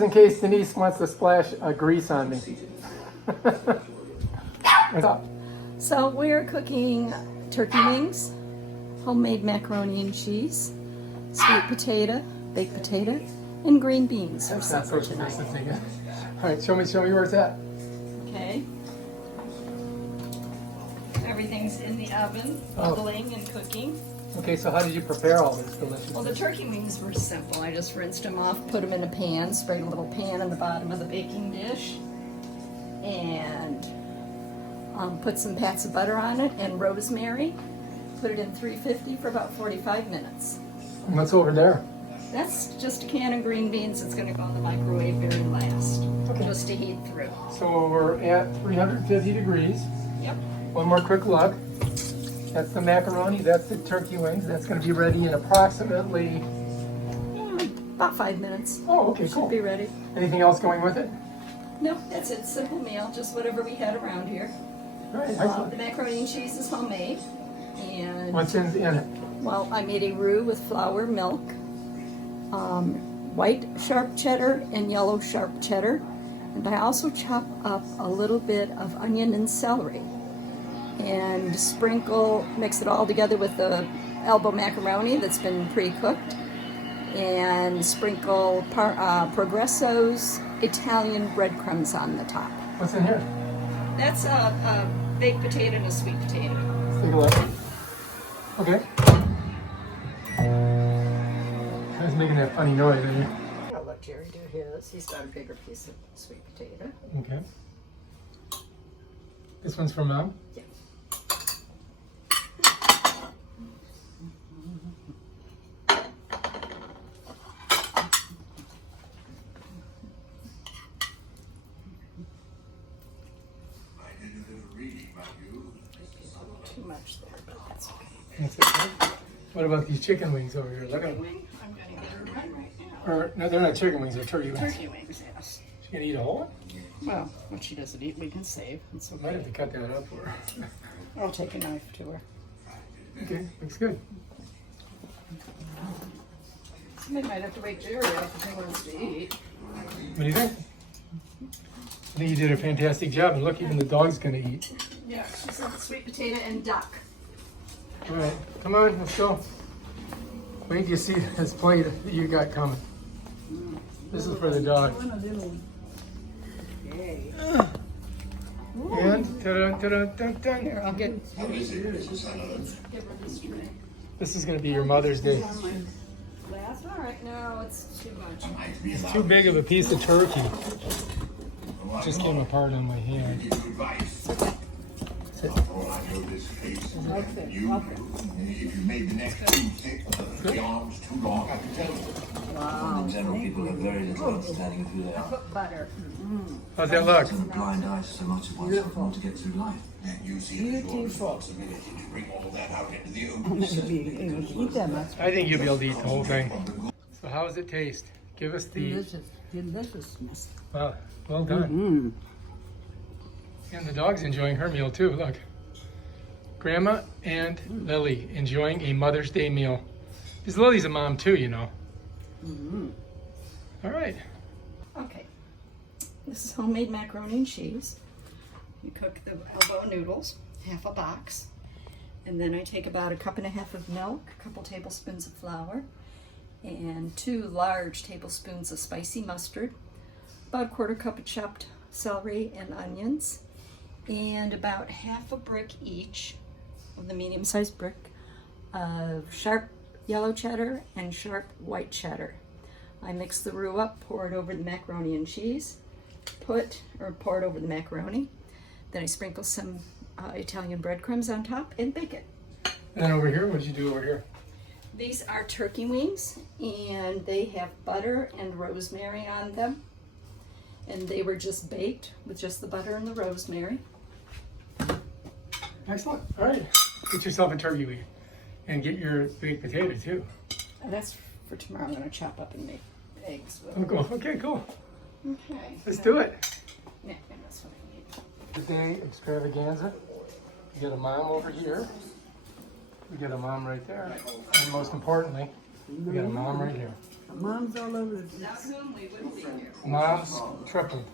is in case Denise wants to splash grease on me. What's up? So we're cooking turkey wings, homemade macaroni and cheese, sweet potato, baked potato, and green beans for That's not supper social tonight. distancing. All right, show me where it's at. Okay. Everything's in the oven, bubbling and cooking. Okay, so how did you prepare all this delicious? Well, the turkey wings were simple. I just rinsed them off, put them in a pan, sprayed a little pan in the bottom of the baking dish, and put some pats of butter on it and rosemary. Put it in 350 for about 45 minutes. And what's over there? That's just a can of green beans. It's going to go in the microwave very last, just to heat through. So we're at 350 degrees. Yep. One more quick look. That's the macaroni, that's the turkey wings. That's going to be ready in approximately... About 5 minutes. Oh, okay, cool. Should be ready. Anything else going with it? No, that's it. Simple meal, just whatever we had around here. All right, excellent. The macaroni and cheese is homemade. And What's in it? well, I made a roux with flour, milk, white sharp cheddar and yellow sharp cheddar. And I also chop up a little bit of onion and celery. And mix it all together with the elbow macaroni that's been pre-cooked. And sprinkle Progresso's Italian breadcrumbs on the top. What's in here? That's a baked potato and a sweet potato. Let's take a look. Okay. I was making that funny noise, didn't you? I'll let Jerry do his. He's got a bigger piece of sweet potato. Okay. This one's for Mom? Yeah. Too much there, but that's okay. That's it, right? What about these chicken wings over here? Look at them. Wing, I'm gonna get her one right now. Or, no, they're not chicken wings, they're turkey wings. Turkey wings, yes. She's gonna eat a whole one? Well, what she doesn't eat, we can save. It's Might have okay. to cut that up for her. I'll take a knife to her. Okay, looks good. Somebody might have to wake Jerry up if he wants to eat. What do you think? I think you did a fantastic job, and look, even the dog's gonna eat. Yeah, she said sweet potato and duck. All right, come on, let's go. Wait till you see this plate that you got coming. This is for the dog. Yay. And ta-da-ta-da-dun-dun. Here, I'll get. This is gonna be your Mother's Day. Last, all right, no, it's too much. It's too big of a piece of turkey. It just came apart on my hand. Sit. If you made the next too thick, the arms too long, I can tell you. Wow. In general, people have very little understanding of who they are. Put butter. How's that look? And a blind eye to so much of what's happened to get through life. And you see it as your responsibility to bring all that out into the open. I think you'll be able to eat the whole thing. So how does it taste? Give us the... Deliciousness. Wow, well done. And the dog's enjoying her meal too, look. Grandma and Lily enjoying a Mother's Day meal. Because Lily's a mom too, you know. All right. Okay. This is homemade macaroni and cheese. You cook the elbow noodles, half a box. And then I take about 1.5 cups of milk, a couple tablespoons of flour, and 2 large tablespoons of spicy mustard, about 1/4 cup of chopped celery and onions, and about half a brick each of the medium-sized brick of sharp yellow cheddar and sharp white cheddar. I mix the roux up, pour it over the macaroni and cheese, pour it over the macaroni. Then I sprinkle some Italian breadcrumbs on top and bake it. And then over here, what did you do over here? These are turkey wings, and they have butter and rosemary on them. And they were just baked with just the butter and the rosemary. Excellent. All right. Get yourself a turkey wing. And get your baked potato too. And that's for tomorrow. I'm going to chop up and make eggs with Oh, cool. Okay, cool. Okay. Let's do it. Yeah, and that's what I need. Today extravaganza. We got a mom over here. We got a mom right there. And most importantly, we got a mom right here. Mom's all over the place. Without whom we wouldn't be here. Mom's tripled.